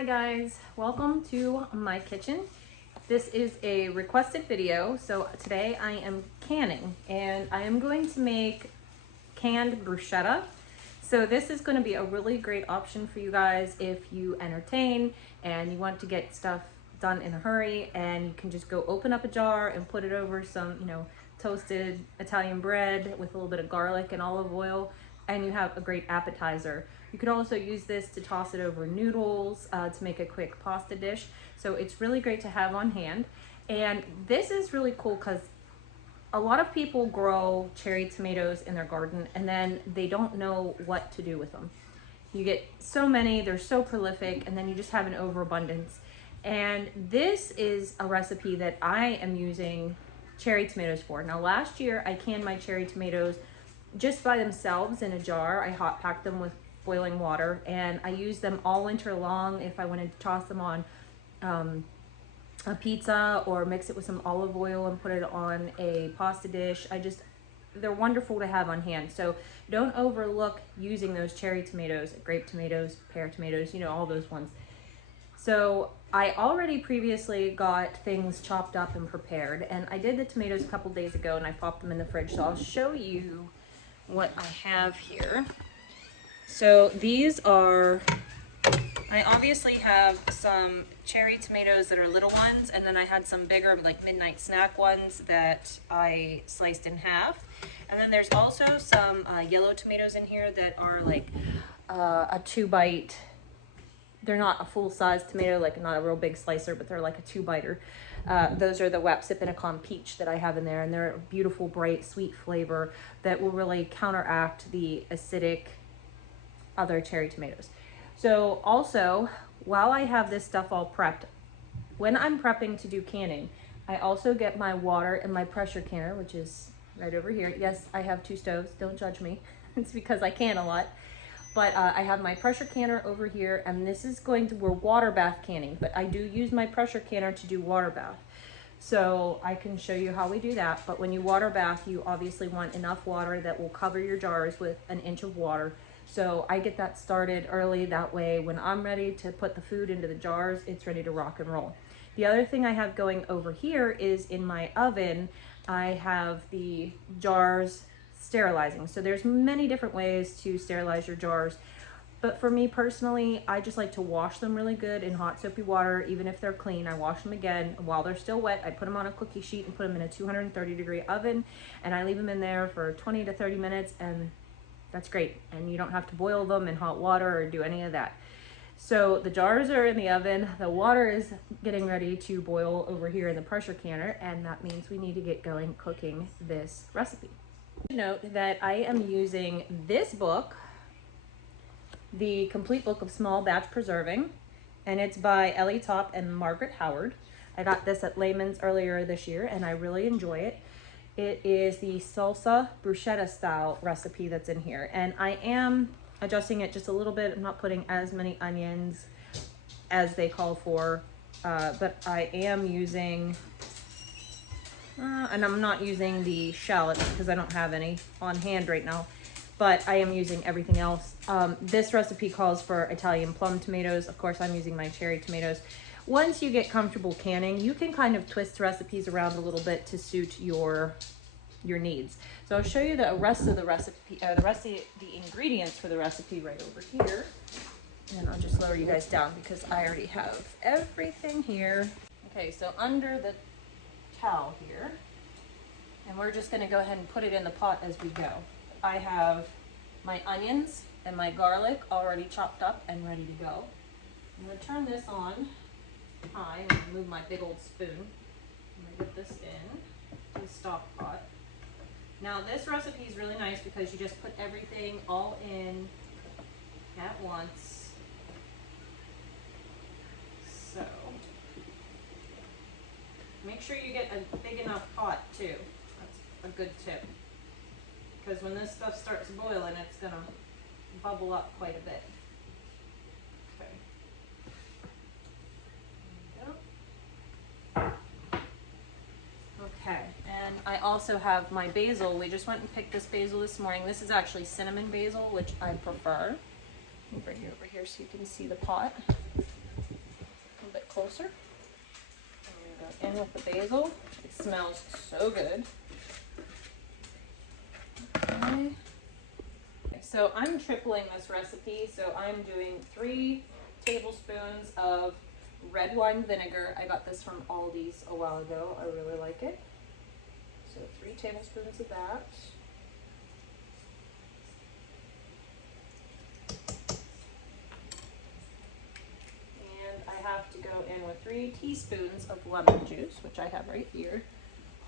Hi guys, welcome to my kitchen. This is a requested video, so today I am canning and I am going to make canned bruschetta. So this is going to be a really great option for you guys if you entertain and you want to get stuff done in a hurry, and you can just go open up a jar and put it over some, toasted Italian bread with a little bit of garlic and olive oil, and you have a great appetizer. You could also use this to toss it over noodles to make a quick pasta dish. So it's really great to have on hand. And this is really cool because a lot of people grow cherry tomatoes in their garden and then they don't know what to do with them. You get so many, they're so prolific, and then you just have an overabundance. And this is a recipe that I am using cherry tomatoes for. Now last year I canned my cherry tomatoes just by themselves in a jar. I hot packed them with boiling water and I used them all winter long if I wanted to toss them on a pizza or mix it with some olive oil and put it on a pasta dish. They're wonderful to have on hand. So don't overlook using those cherry tomatoes, grape tomatoes, pear tomatoes, all those ones. So I already previously got things chopped up and prepared, and I did the tomatoes a couple days ago and I popped them in the fridge. So I'll show you what I have here. So these are, I obviously have some cherry tomatoes that are little ones, and then I had some bigger, like midnight snack ones that I sliced in half. And then there's also some yellow tomatoes in here that are like a 2-bite. They're not a full-size tomato, like not a real big slicer, but they're like a 2-biter. Those are the Wapsipinicon peach that I have in there, and they're a beautiful, bright, sweet flavor that will really counteract the acidic other cherry tomatoes. So also, while I have this stuff all prepped, when I'm prepping to do canning, I also get my water in my pressure canner, which is right over here. Yes, I have 2 stoves, don't judge me. It's because I can a lot. But I have my pressure canner over here, and this is we're water bath canning, but I do use my pressure canner to do water bath. So I can show you how we do that. But when you water bath, you obviously want enough water that will cover your jars with an inch of water. So I get that started early, that way when I'm ready to put the food into the jars, it's ready to rock and roll. The other thing I have going over here is in my oven, I have the jars sterilizing. So there's many different ways to sterilize your jars. But for me personally, I just like to wash them really good in hot soapy water. Even if they're clean, I wash them again. While they're still wet, I put them on a cookie sheet and put them in a 230-degree oven, and I leave them in there for 20 to 30 minutes, and that's great. And you don't have to boil them in hot water or do any of that. So the jars are in the oven, the water is getting ready to boil over here in the pressure canner, and that means we need to get going cooking this recipe. Note that I am using this book, The Complete Book of Small Batch Preserving, and it's by Ellie Top and Margaret Howard. I got this at Layman's earlier this year and I really enjoy it. It is the salsa bruschetta style recipe that's in here, and I am adjusting it just a little bit. I'm not putting as many onions as they call for, but I am using and I'm not using the shallots because I don't have any on hand right now, but I am using everything else. This recipe calls for Italian plum tomatoes. Of course, I'm using my cherry tomatoes. Once you get comfortable canning, you can kind of twist recipes around a little bit to suit your needs. So I'll show you the rest of the recipe, the ingredients for the recipe right over here. And I'll just lower you guys down because I already have everything here. Okay, so under the towel here, and we're just going to go ahead and put it in the pot as we go. I have my onions and my garlic already chopped up and ready to go. I'm going to turn this on high and move my big old spoon. I'm going to get this in the stock pot. Now this recipe is really nice because you just put everything all in at once. So make sure you get a big enough pot too. That's a good tip. Because when this stuff starts boiling, it's going to bubble up quite a bit. Okay. There we go. Okay, and I also have my basil. We just went and picked this basil this morning. This is actually cinnamon basil, which I prefer. Let me bring you over here so you can see the pot. closer. I'm gonna go in with the basil. It smells so good. Okay. So I'm tripling this recipe. So I'm doing 3 tablespoons of red wine vinegar. I got this from Aldi's a while ago. I really like it. So 3 tablespoons of that. And I have to go in with 3 teaspoons of lemon juice, which I have right here.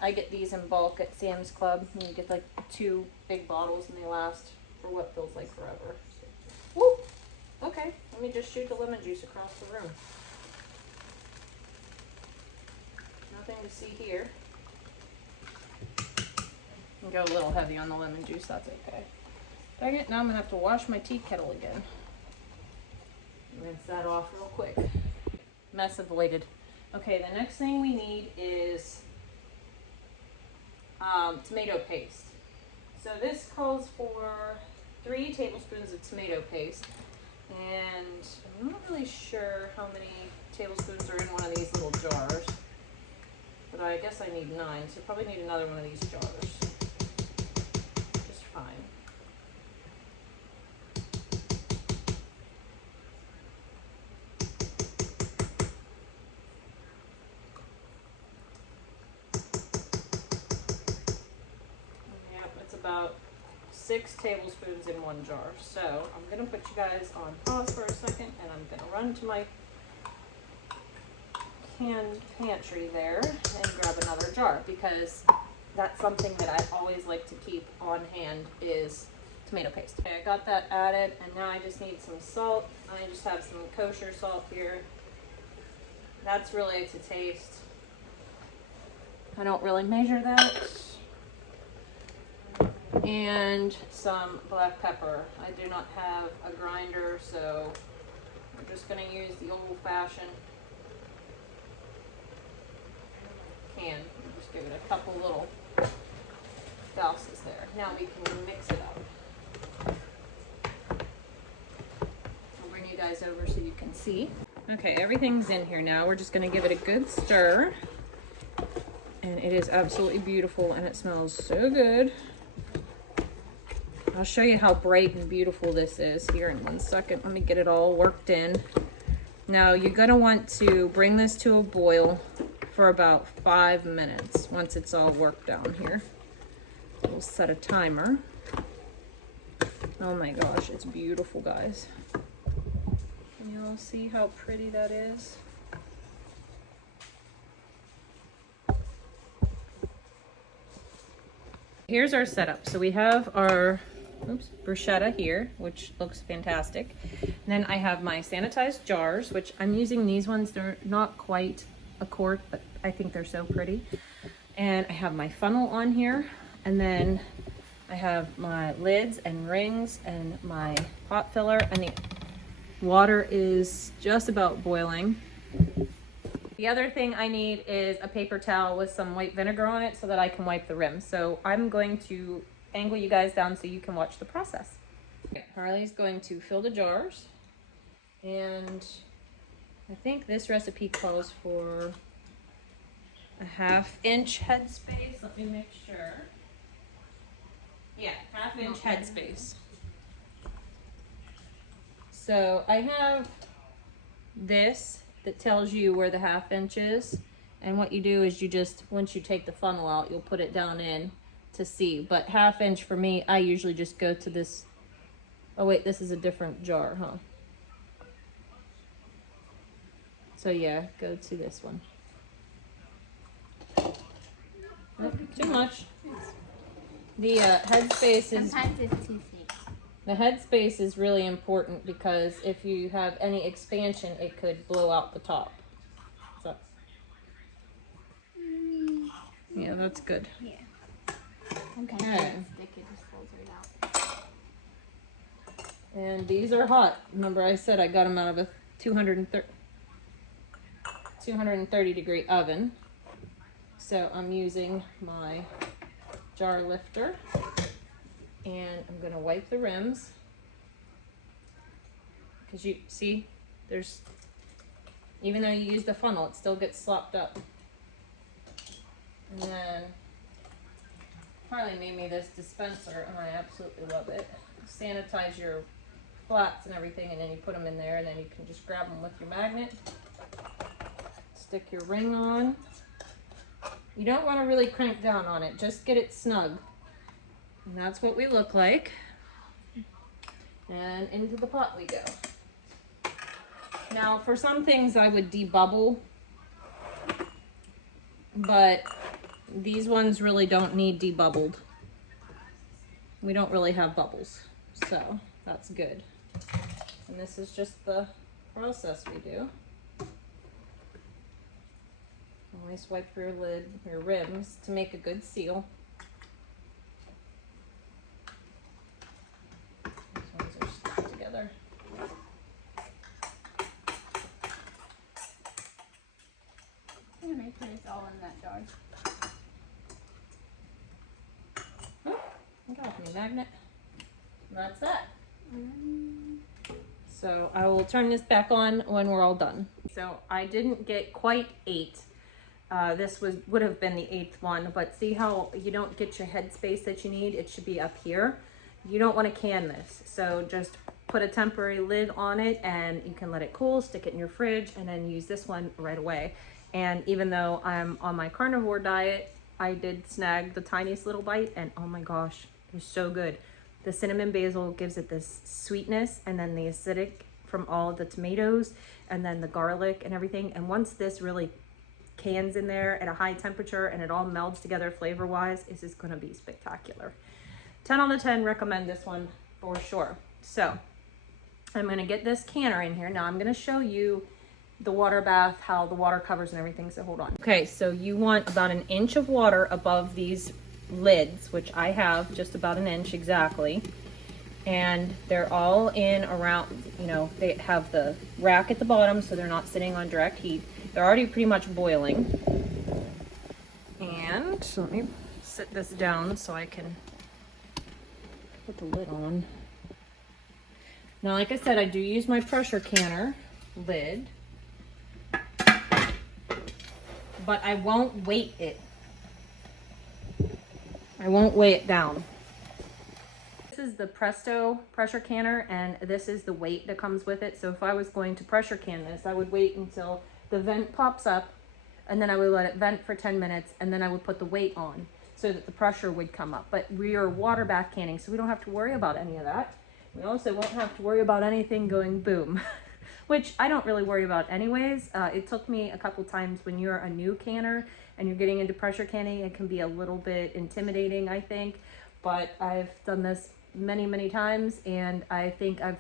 I get these in bulk at Sam's Club. And you get like 2 big bottles and they last for what feels like forever. So, woo! Okay, let me just shoot the lemon juice across the room. Nothing to see here. I'll go a little heavy on the lemon juice, that's okay. Dang it, now I'm gonna have to wash my tea kettle again. Rinse that off real quick. Mess avoided. Okay, the next thing we need is tomato paste. So this calls for 3 tablespoons of tomato paste. And I'm not really sure how many tablespoons are in one of these little jars. But I guess I need 9, so probably need another one of these jars. Just fine. Yep, it's about 6 tablespoons in 1 jar. So I'm gonna put you guys on pause for a second and I'm gonna run to my canned pantry there and grab another jar because that's something that I always like to keep on hand is tomato paste. Okay, I got that added and now I just need some salt. I just have some kosher salt here. That's really to taste. I don't really measure that. And some black pepper. I do not have a grinder, so I'm just going to use the old-fashioned can. Just give it a couple little douses there. Now we can mix it up. I'll bring you guys over so you can see. Okay, everything's in here now. We're just going to give it a good stir. And it is absolutely beautiful and it smells so good. I'll show you how bright and beautiful this is here in 1 second. Let me get it all worked in. Now you're gonna want to bring this to a boil for about 5 minutes once it's all worked down here. We'll set a timer. Oh my gosh, it's beautiful, guys. Can you all see how pretty that is? Here's our setup. So we have our bruschetta here, which looks fantastic. And then I have my sanitized jars, which I'm using these ones. They're not quite a quart, but I think they're so pretty. And I have my funnel on here. And then I have my lids and rings and my pot filler. And the water is just about boiling. The other thing I need is a paper towel with some white vinegar on it so that I can wipe the rim. So I'm going to angle you guys down so you can watch the process. Okay, Harley's going to fill the jars. And I think this recipe calls for a 1/2 inch headspace. Let me make sure. Yeah, 1/2 inch headspace. So I have this that tells you where the 1/2 inch is. And what you do is you just, once you take the funnel out, you'll put it down in to see. But 1/2 inch for me, I usually just go to this. Oh wait, this is a different jar, huh? So yeah, go to this one. Too much. The headspace is... Sometimes it's too thick. The headspace is really important because if you have any expansion, it could blow out the top. So, yeah, that's good. Yeah. Sometimes it's thick, it just falls right out. And these are hot. Remember I said I got them out of a 230 degree oven. So I'm using my jar lifter. And I'm going to wipe the rims because you see there's Even though you use the funnel, it still gets slopped up. And then Harley made me this dispenser, and I absolutely love it. Sanitize your flats and everything, and then you put them in there, and then you can just grab them with your magnet. Stick your ring on. You don't want to really crank down on it, just get it snug. And that's what we look like. And into the pot we go. Now, for some things I would debubble, but these ones really don't need debubbled. We don't really have bubbles, so that's good. And this is just the process we do. Always wipe your lid, your rims, to make a good seal. These ones are stuck together. I'm gonna make sure it's all in that jar. Oh, I got me magnet. And that's that. So I will turn this back on when we're all done. So I didn't get quite 8. This would have been the 8th one, but see how you don't get your head space that you need? It should be up here. You don't want to can this, so just put a temporary lid on it and you can let it cool, stick it in your fridge, and then use this one right away. And even though I'm on my carnivore diet, I did snag the tiniest little bite, and oh my gosh, it's so good. The cinnamon basil gives it this sweetness, and then the acidic from all of the tomatoes, and then the garlic and everything. And once this really cans in there at a high temperature and it all melds together flavor wise, this is going to be spectacular. 10 out of 10, recommend this one for sure. So I'm going to get this canner in here. Now I'm going to show you the water bath, how the water covers and everything, so hold on. Okay, so you want about 1 inch of water above these lids, which I have just about 1 inch exactly. And they're all in around, you know, they have the rack at the bottom so they're not sitting on direct heat. They're already pretty much boiling. And so let me sit this down so I can put the lid on. Now, like I said, I do use my pressure canner lid, but I won't weight it. I won't weigh it down. This is the Presto pressure canner, and this is the weight that comes with it. So if I was going to pressure can this, I would wait until the vent pops up, and then I would let it vent for 10 minutes, and then I would put the weight on so that the pressure would come up. But we are water bath canning, so we don't have to worry about any of that. We also won't have to worry about anything going boom, which I don't really worry about anyways. It took me a couple times. When you're a new canner and you're getting into pressure canning, it can be a little bit intimidating, I think. But I've done this many, many times, and I think I've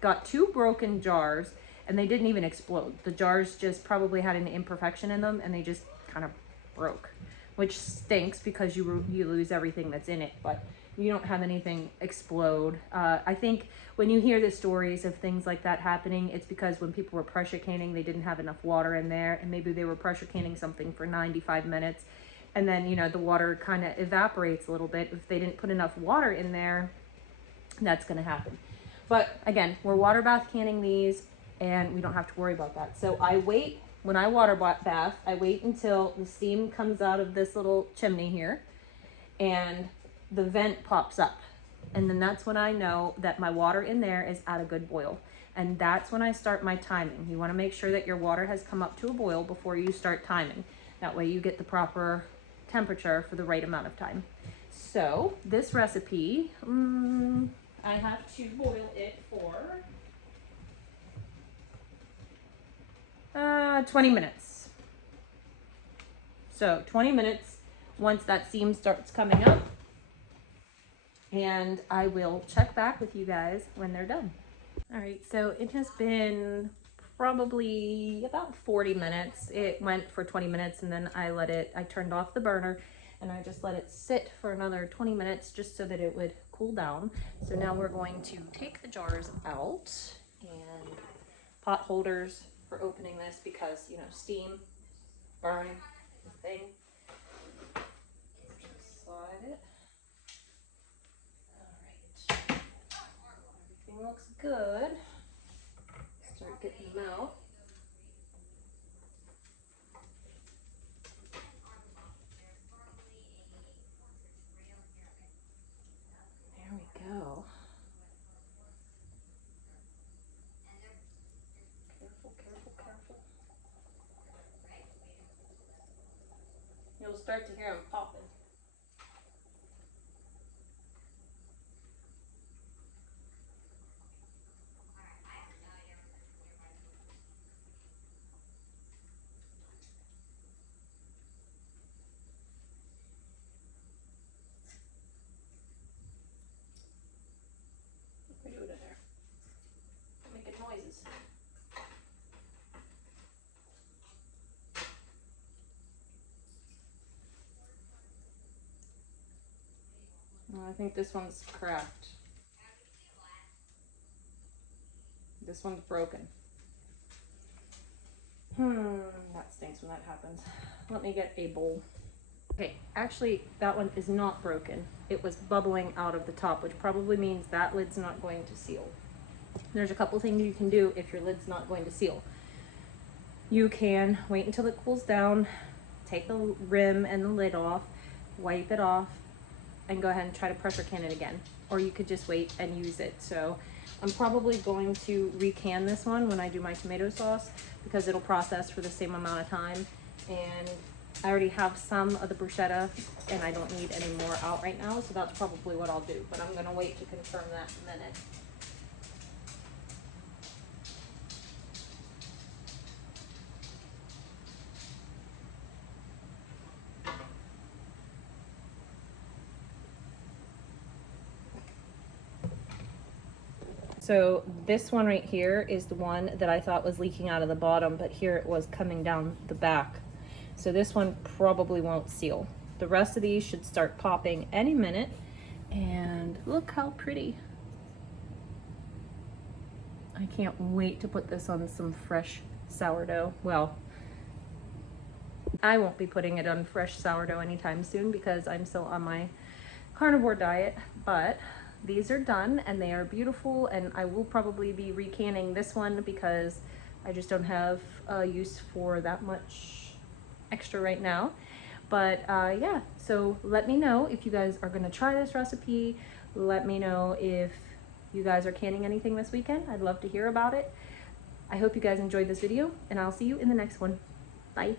got 2 broken jars, and they didn't even explode. The jars just probably had an imperfection in them, and they just kind of broke, which stinks because you lose everything that's in it, but you don't have anything explode. I think when you hear the stories of things like that happening, it's because when people were pressure canning, they didn't have enough water in there, and maybe they were pressure canning something for 95 minutes, and then, you know, the water kind of evaporates a little bit. If they didn't put enough water in there, that's going to happen. But again, we're water bath canning these, and we don't have to worry about that. So I wait, when I water bath, I wait until the steam comes out of this little chimney here, and the vent pops up. And then that's when I know that my water in there is at a good boil. And that's when I start my timing. You want to make sure that your water has come up to a boil before you start timing. That way you get the proper temperature for the right amount of time. So this recipe, I have to boil it for 20 minutes. So 20 minutes once that steam starts coming up, and I will check back with you guys when they're done. All right, so it has been probably about 40 minutes. It went for 20 minutes, and then I turned off the burner, and I just let it sit for another 20 minutes just so that it would cool down. So now we're going to take the jars out, and pot holders for opening this because, you know, steam, burn, thing. Just slide it. Everything looks good. Start getting them out. start to hear them popping. What are you doing in there? Making noises. I think this one's cracked. This one's broken. That stinks when that happens. Let me get a bowl. Okay, actually that one is not broken. It was bubbling out of the top, which probably means that lid's not going to seal. There's a couple things you can do if your lid's not going to seal. You can wait until it cools down, take the rim and the lid off, wipe it off, and go ahead and try to pressure can it again. Or you could just wait and use it. So I'm probably going to recan this one when I do my tomato sauce because it'll process for the same amount of time. And I already have some of the bruschetta and I don't need any more out right now. So that's probably what I'll do, but I'm gonna wait to confirm that in a minute. So this one right here is the one that I thought was leaking out of the bottom, but here it was coming down the back. So this one probably won't seal. The rest of these should start popping any minute. And look how pretty. I can't wait to put this on some fresh sourdough. Well, I won't be putting it on fresh sourdough anytime soon because I'm still on my carnivore diet, but these are done and they are beautiful, and I will probably be recanning this one because I just don't have use for that much extra right now. But yeah, so let me know if you guys are gonna try this recipe. Let me know if you guys are canning anything this weekend. I'd love to hear about it. I hope you guys enjoyed this video and I'll see you in the next one. Bye.